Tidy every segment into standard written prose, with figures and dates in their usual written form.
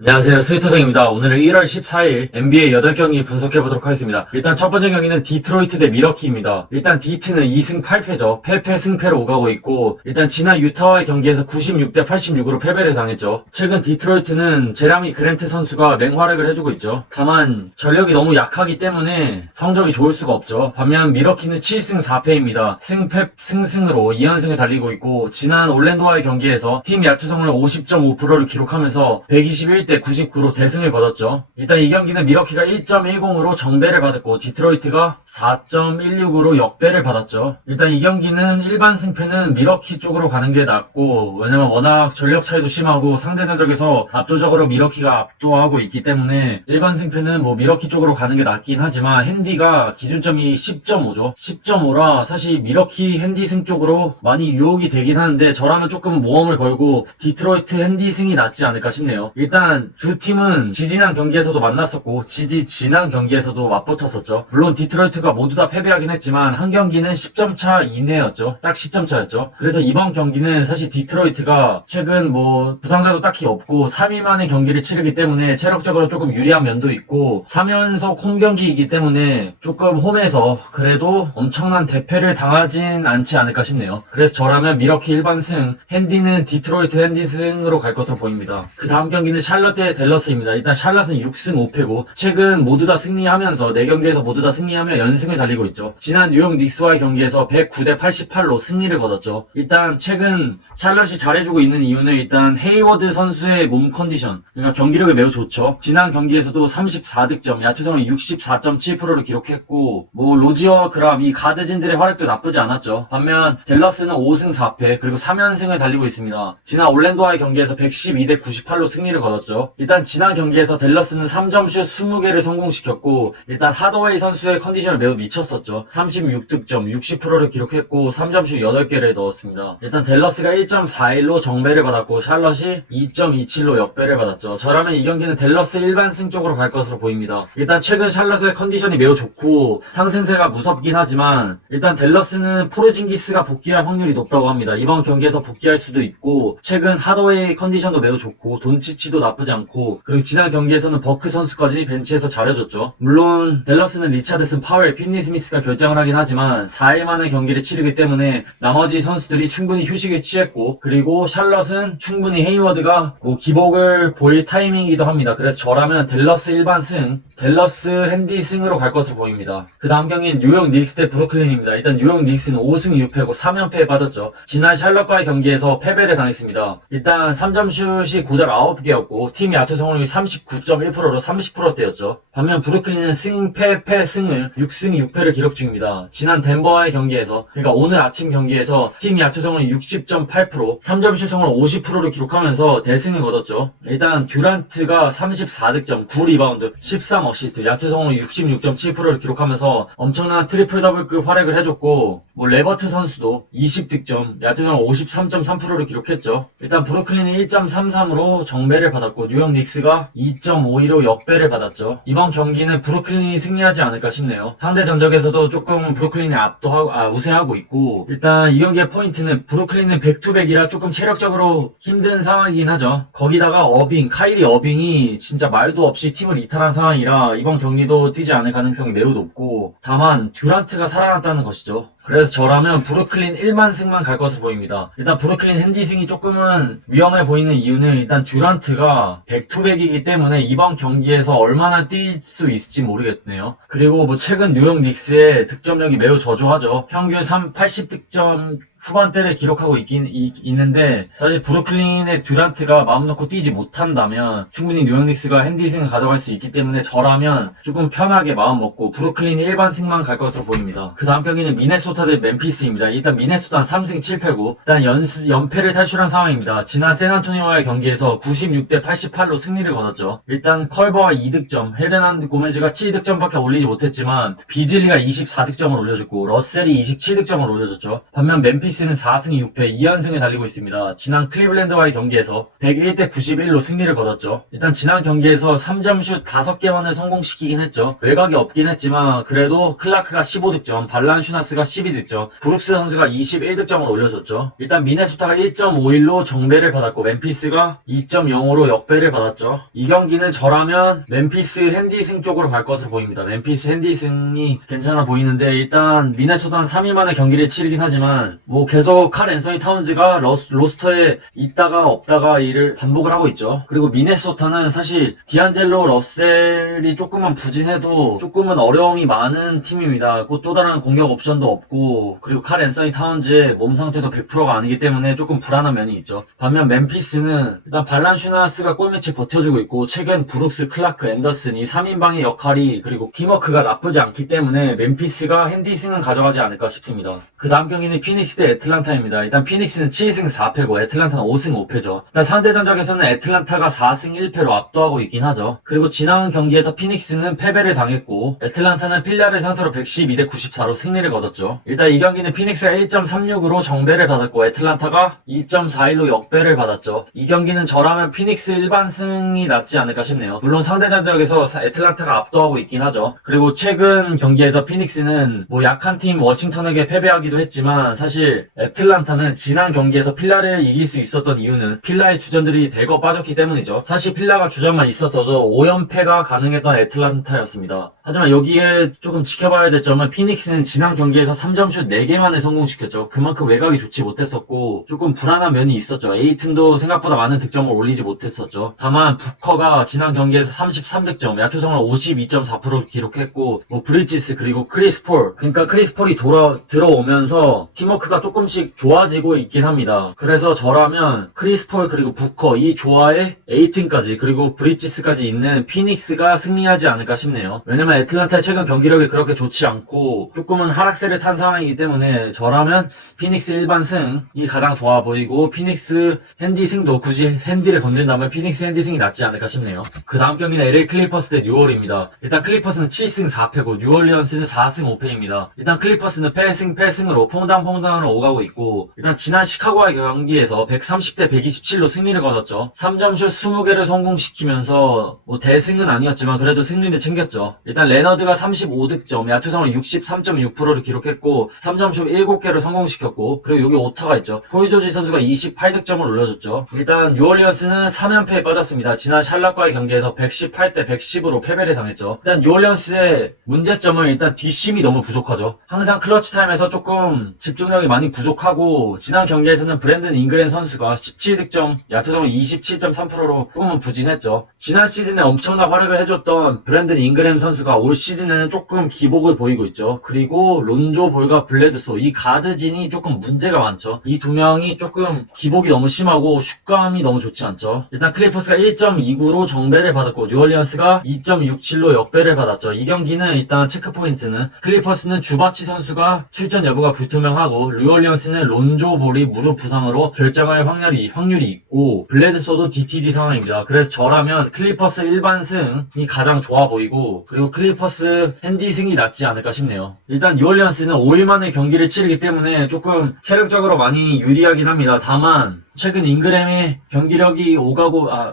안녕하세요. 스위토생입니다. 오늘은 1월 14일 NBA 8경기 분석해보도록 하겠습니다. 일단 첫 번째 경기는 디트로이트 대 미러키입니다. 일단 디트는 2승 8패죠. 패패 승패로 오가고 있고, 일단 지난 유타와의 경기에서 96대 86으로 패배를 당했죠. 최근 디트로이트는 제라미 그랜트 선수가 맹활약을 해주고 있죠. 다만 전력이 너무 약하기 때문에 성적이 좋을 수가 없죠. 반면 미러키는 7승 4패입니다. 승패 승승으로 2연승을 달리고 있고, 지난 올랜도와의 경기에서 팀 야투성을 50.5%를 기록하면서 121대 99로 대승을 거뒀죠. 일단 이 경기는 미러키가 1.10으로 정배를 받았고 디트로이트가 4.16으로 역배를 받았죠. 일단 이 경기는 일반 승패는 미러키 쪽으로 가는 게 낫고, 왜냐면 워낙 전력 차이도 심하고 상대 전적에서 압도적으로 미러키가 압도하고 있기 때문에 일반 승패는 미러키 쪽으로 가는 게 낫긴 하지만, 핸디가 기준점이 10.5죠. 10.5라 사실 미러키 핸디 승 쪽으로 많이 유혹이 되긴 하는데, 저라면 조금 모험을 걸고 디트로이트 핸디 승이 낫지 않을까 싶네요. 일단 두 팀은 지지난 경기에서도 만났었고 지난 경기에서도 맞붙었었죠. 물론 디트로이트가 모두 다 패배하긴 했지만 한 경기는 10점 차 이내였죠. 딱 10점 차였죠. 그래서 이번 경기는 사실 디트로이트가 최근 부상자도 딱히 없고 3일 만에 경기를 치르기 때문에 체력적으로 조금 유리한 면도 있고, 3연속 홈 경기이기 때문에 조금 홈에서 그래도 엄청난 대패를 당하진 않지 않을까 싶네요. 그래서 저라면 미러키 일반 승, 핸디는 디트로이트 핸디 승으로 갈 것으로 보입니다. 그 다음 경기는 샬럿 대 댈러스입니다. 일단 샬럿은 6승 5패고 최근 모두 다 승리하면서 4경기에서 모두 다 승리하며 연승을 달리고 있죠. 지난 뉴욕 닉스와의 경기에서 109대 88로 승리를 거뒀죠. 일단 최근 샬럿이 잘해주고 있는 이유는 일단 헤이워드 선수의 몸 컨디션, 그러니까 경기력이 매우 좋죠. 지난 경기에서도 34득점, 야투성을 64.7%를 기록했고, 로지어와 그람 이 가드진들의 활약도 나쁘지 않았죠. 반면 댈러스는 5승 4패 그리고 3연승을 달리고 있습니다. 지난 올랜도와의 경기에서 112대 98로 승리를 거뒀죠. 일단 지난 경기에서 댈러스는 3점슛 20개를 성공시켰고, 일단 하더웨이 선수의 컨디션을 매우 미쳤었죠. 36득점 60%를 기록했고 3점슛 8개를 넣었습니다. 일단 댈러스가 1.41로 정배를 받았고 샬럿이 2.27로 역배를 받았죠. 저라면 이 경기는 댈러스 일반승 쪽으로 갈 것으로 보입니다. 일단 최근 샬럿의 컨디션이 매우 좋고 상승세가 무섭긴 하지만, 일단 댈러스는 포르징기스가 복귀할 확률이 높다고 합니다. 이번 경기에서 복귀할 수도 있고, 최근 하더웨이 컨디션도 매우 좋고 돈치치도 나쁘지 않고, 그리고 지난 경기에서는 버크 선수까지 벤치에서 잘해줬죠. 물론 댈러스는 리차드슨, 파웰, 핀니 스미스가 결장을 하긴 하지만 4일 만에 경기를 치르기 때문에 나머지 선수들이 충분히 휴식을 취했고, 그리고 샬럿은 충분히 헤이워드가 기복을 보일 타이밍이기도 합니다. 그래서 저라면 댈러스 일반 승, 댈러스 핸디 승으로 갈 것으로 보입니다. 그 다음 경기는 뉴욕 닉스 대 브루클린입니다. 일단 뉴욕 닉스는 5승 6패고 3연패에 빠졌죠. 지난 샬럿과의 경기에서 패배를 당했습니다. 일단 3점슛이 고작 9개였고 팀 야투 성공률이 39.1%로 30%대였죠. 반면 브루클린은 패 승을 6승 6패를 기록 중입니다. 지난 덴버와의 경기에서, 그러니까 오늘 아침 경기에서 팀 야투 성공률 60.8%, 3점슛 성공률 50%를 기록하면서 대승을 거뒀죠. 일단 듀란트가 34득점, 9리바운드, 13어시스트, 야투 성공률 66.7%를 기록하면서 엄청난 트리플 더블급 활약을 해줬고, 레버트 선수도 20득점, 야투 성공률 53.3%를 기록했죠. 일단 브루클린이 1.33으로 정배를 받았고 뉴욕 닉스가 2.52로 역배를 받았죠. 이번 경기는 브루클린이 승리하지 않을까 싶네요. 상대 전적에서도 조금 브루클린이 우세하고 있고, 일단 이 경기의 포인트는 브루클린은 백투백이라 조금 체력적으로 힘든 상황이긴 하죠. 거기다가 카이리 어빙이 진짜 말도 없이 팀을 이탈한 상황이라 이번 경기도 뛰지 않을 가능성이 매우 높고, 다만 듀란트가 살아났다는 것이죠. 그래서 저라면 브루클린 1만승만 갈 것으로 보입니다. 일단 브루클린 핸디승이 조금은 위험해 보이는 이유는, 일단 듀란트가 백투백이기 때문에 이번 경기에서 얼마나 뛸 수 있을지 모르겠네요. 그리고 최근 뉴욕 닉스의 득점력이 매우 저조하죠. 평균 80득점 후반대를 기록하고 있는데, 사실 브루클린의 듀란트가 마음 놓고 뛰지 못한다면 충분히 뉴욕 닉스가 핸디승을 가져갈 수 있기 때문에 저라면 조금 편하게 마음 먹고 브루클린이 일반승만 갈 것으로 보입니다. 그 다음 경기는 미네소타 대 멤피스입니다. 일단 미네소타는 3승 7패고 일단 연패를 탈출한 상황입니다. 지난 샌안토니오와의 경기에서 96대 88로 승리를 거뒀죠. 일단 컬버와 2득점, 헤르난드 고메즈가 7득점밖에 올리지 못했지만 비즐리가 24득점을 올려줬고 러셀이 27득점을 올려줬죠. 반면 멤피스 멤피스는 4승 6패 2연승에 달리고 있습니다. 지난 클리블랜드와의 경기에서 101대 91로 승리를 거뒀죠. 일단 지난 경기에서 3점슛 5개만을 성공시키긴 했죠. 외곽이 없긴 했지만 그래도 클라크가 15득점, 발란슈나스가 12득점, 브룩스 선수가 21득점을 올려줬죠. 일단 미네소타가 1.51로 정배를 받았고 멤피스가 2.05로 역배를 받았죠. 이 경기는 저라면 멤피스 핸디승 쪽으로 갈 것으로 보입니다. 멤피스 핸디승이 괜찮아 보이는데 일단 미네소타는 3일 만에 경기를 치르긴 하지만 뭐 계속 칼 앤서니 타운즈가 로스터에 있다가 없다가 일을 반복을 하고 있죠. 그리고 미네소타는 사실 디안젤로 러셀이 조금만 부진해도 조금은 어려움이 많은 팀입니다. 또 다른 공격 옵션도 없고 그리고 칼 앤서니 타운즈의 몸 상태도 100%가 아니기 때문에 조금 불안한 면이 있죠. 반면 멤피스는 일단 발란슈나스가 골밑을 버텨주고 있고 최근 브룩스, 클라크, 앤더슨 이 3인방의 역할이 그리고 팀워크가 나쁘지 않기 때문에 멤피스가 핸디승은 가져가지 않을까 싶습니다. 그 다음 경기는 피닉스 대 애틀란타입니다. 일단 피닉스는 7승 4패고 애틀란타는 5승 5패죠. 일단 상대 전적에서는 애틀란타가 4승 1패로 압도하고 있긴 하죠. 그리고 지난 경기에서 피닉스는 패배를 당했고 애틀란타는 필라를 상대로 112대 94로 승리를 거뒀죠. 일단 이 경기는 피닉스가 1.36으로 정배를 받았고 애틀란타가 2.41로 역배를 받았죠. 이 경기는 저라면 피닉스 일반승이 낫지 않을까 싶네요. 물론 상대 전적에서 애틀란타가 압도하고 있긴 하죠. 그리고 최근 경기에서 피닉스는 뭐 약한 팀 워싱턴에게 패배하기도 했지만 사실 애틀란타는 지난 경기에서 필라를 이길 수 있었던 이유는 필라의 주전들이 대거 빠졌기 때문이죠. 사실 필라가 주전만 있었어도 5연패가 가능했던 애틀란타였습니다. 하지만 여기에 조금 지켜봐야 될 점은 피닉스는 지난 경기에서 3점슛 4개만을 성공시켰죠. 그만큼 외곽이 좋지 못했었고 조금 불안한 면이 있었죠. 에이튼도 생각보다 많은 득점을 올리지 못했었죠. 다만 부커가 지난 경기에서 33득점, 야투성을 52.4% 기록했고 뭐 브리지스 그리고 크리스 폴, 그러니까 크리스 폴이 들어오면서 팀워크가 조금씩 좋아지고 있긴 합니다. 그래서 저라면 크리스 폴 그리고 부커 이 조화에 에이튼까지 그리고 브리지스까지 있는 피닉스가 승리하지 않을까 싶네요. 왜냐면 애틀란타의 최근 경기력이 그렇게 좋지 않고 조금은 하락세를 탄 상황이기 때문에 저라면 피닉스 일반승이 가장 좋아 보이고 피닉스 핸디승도 굳이 핸디를 건드린다면 피닉스 핸디승이 낫지 않을까 싶네요. 그 다음 경기는 LA 클리퍼스 대 뉴올입니다. 일단 클리퍼스는 7승 4패고 뉴올리언스는 4승 5패입니다. 일단 클리퍼스는 패승으로 퐁당퐁당으로 오가고 있고 일단 지난 시카고와의 경기에서 130대 127로 승리를 거뒀죠. 3점슛 20개를 성공시키면서 뭐 대승은 아니었지만 그래도 승리를 챙겼죠. 일단 레너드가 35득점, 야투성을 63.6%를 기록했고 3점슛 7개를 성공시켰고 그리고 여기 오타가 있죠. 포이조지 선수가 28득점을 올려줬죠. 일단 뉴올리언스는 3연패에 빠졌습니다. 지난 샬럿과의 경기에서 118대 110으로 패배를 당했죠. 일단 뉴올리언스의 문제점은 일단 뒷심이 너무 부족하죠. 항상 클러치 타임에서 조금 집중력이 많이 부족하고 지난 경기에서는 브랜든 잉그랜 선수가 17득점, 야투성을 27.3%로 조금은 부진했죠. 지난 시즌에 엄청난 활약을 해줬던 브랜든 잉그램 선수가 올 시즌에는 조금 기복을 보이고 있죠. 그리고 론조 볼과 블레드소 이 가드진이 조금 문제가 많죠. 이 두 명이 조금 기복이 너무 심하고 슛감이 너무 좋지 않죠. 일단 클리퍼스가 1.29로 정배를 받았고 뉴올리언스가 2.67로 역배를 받았죠. 이 경기는 일단 체크포인트는 클리퍼스는 주바치 선수가 출전 여부가 불투명하고 뉴올리언스는 론조 볼이 무릎 부상으로 결정할 확률이 있고 블레드소도 DTD 상황입니다. 그래서 저라면 클리퍼스 일반승이 가장 좋아 보이고 그리고 클리퍼스 핸디승이 낫지 않을까 싶네요. 일단 뉴올리언스는 5일 만에 경기를 치르기 때문에 조금 체력적으로 많이 유리하긴 합니다. 다만 최근 잉그램의 경기력이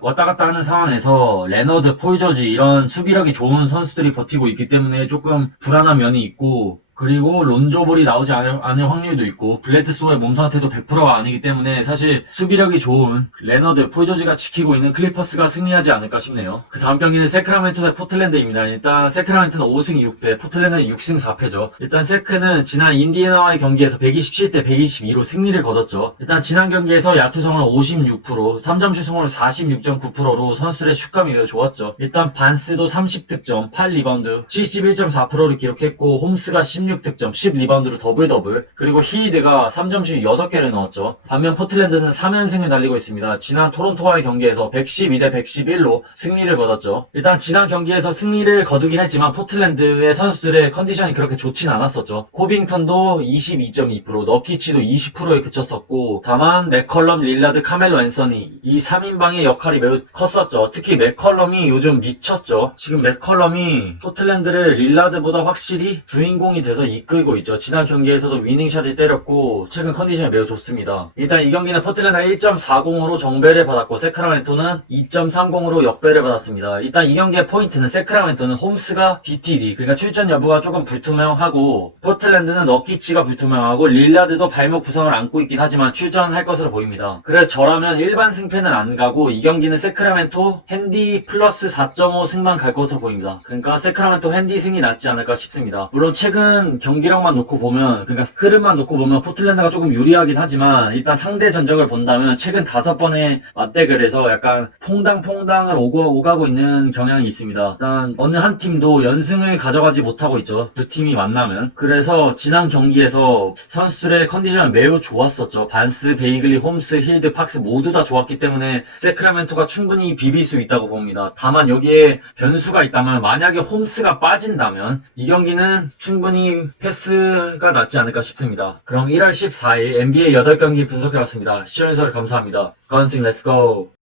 왔다 갔다 하는 상황에서 레너드, 폴조지 이런 수비력이 좋은 선수들이 버티고 있기 때문에 조금 불안한 면이 있고 그리고 론조볼이 나오지 않을 확률도 있고 블레드소의 몸 상태도 100%가 아니기 때문에 사실 수비력이 좋은 레너드, 폴조지가 지키고 있는 클리퍼스가 승리하지 않을까 싶네요. 그 다음 경기는 세크라멘토 대 포틀랜드입니다. 일단 세크라멘토는 5승 6패, 포틀랜드는 6승 4패죠. 일단 세크는 지난 인디애나와의 경기에서 127대 122로 승리를 거뒀죠. 일단 지난 경기에서 야투성을 56%, 3점슛 성공률 46.9%로 선수들의 슛감이 매우 좋았죠. 일단 반스도 30득점, 8리바운드, 71.4%를 기록했고 홈스가 16득점, 10리바운드로 더블, 그리고 히이드가 3점슛 6개를 넣었죠. 반면 포틀랜드는 3연승을 달리고 있습니다. 지난 토론토와의 경기에서 112대 111로 승리를 거뒀죠. 일단 지난 경기에서 승리를 거두긴 했지만 포틀랜드의 선수들의 컨디션이 그렇게 좋진 않았었죠. 코빙턴도 22.2%, 너키치도 20%에 그쳤었고 다만 맥컬럼, 릴라드, 카멜로 앤서니 이 3인방의 역할이 매우 컸었죠. 특히 맥컬럼이 요즘 미쳤죠. 지금 맥컬럼이 포틀랜드를 릴라드보다 확실히 주인공이 될 돼서 이끌고 있죠. 지난 경기에서도 위닝샷을 때렸고 최근 컨디션이 매우 좋습니다. 일단 이 경기는 포틀랜드가 1.40으로 정배를 받았고 세크라멘토는 2.30으로 역배를 받았습니다. 일단 이 경기의 포인트는 세크라멘토는 홈스가 DTD 그러니까 출전 여부가 조금 불투명하고 포틀랜드는 너키치가 불투명하고 릴라드도 발목 부상을 안고 있긴 하지만 출전할 것으로 보입니다. 그래서 저라면 일반 승패는 안 가고 이 경기는 세크라멘토 핸디 플러스 4.5 승만 갈 것으로 보입니다. 그러니까 세크라멘토 핸디 승이 낫지 않을까 싶습니다. 물론 최근 경기력만 놓고 보면 그러니까 흐름만 놓고 보면 포틀랜드가 조금 유리하긴 하지만 일단 상대 전적을 본다면 최근 5번의 맞대결에서 약간 퐁당퐁당을 오가고 있는 경향이 있습니다. 일단 어느 한 팀도 연승을 가져가지 못하고 있죠. 두 팀이 만나면. 그래서 지난 경기에서 선수들의 컨디션이 매우 좋았었죠. 반스, 베이글리, 홈스, 힐드, 팍스 모두 다 좋았기 때문에 세크라멘토가 충분히 비빌 수 있다고 봅니다. 다만 여기에 변수가 있다면 만약에 홈스가 빠진다면 이 경기는 충분히 패스가 낫지 않을까 싶습니다. 그럼 1월 14일 NBA 8경기 분석해봤습니다. 시청해주셔서 감사합니다. 건승 렛츠고!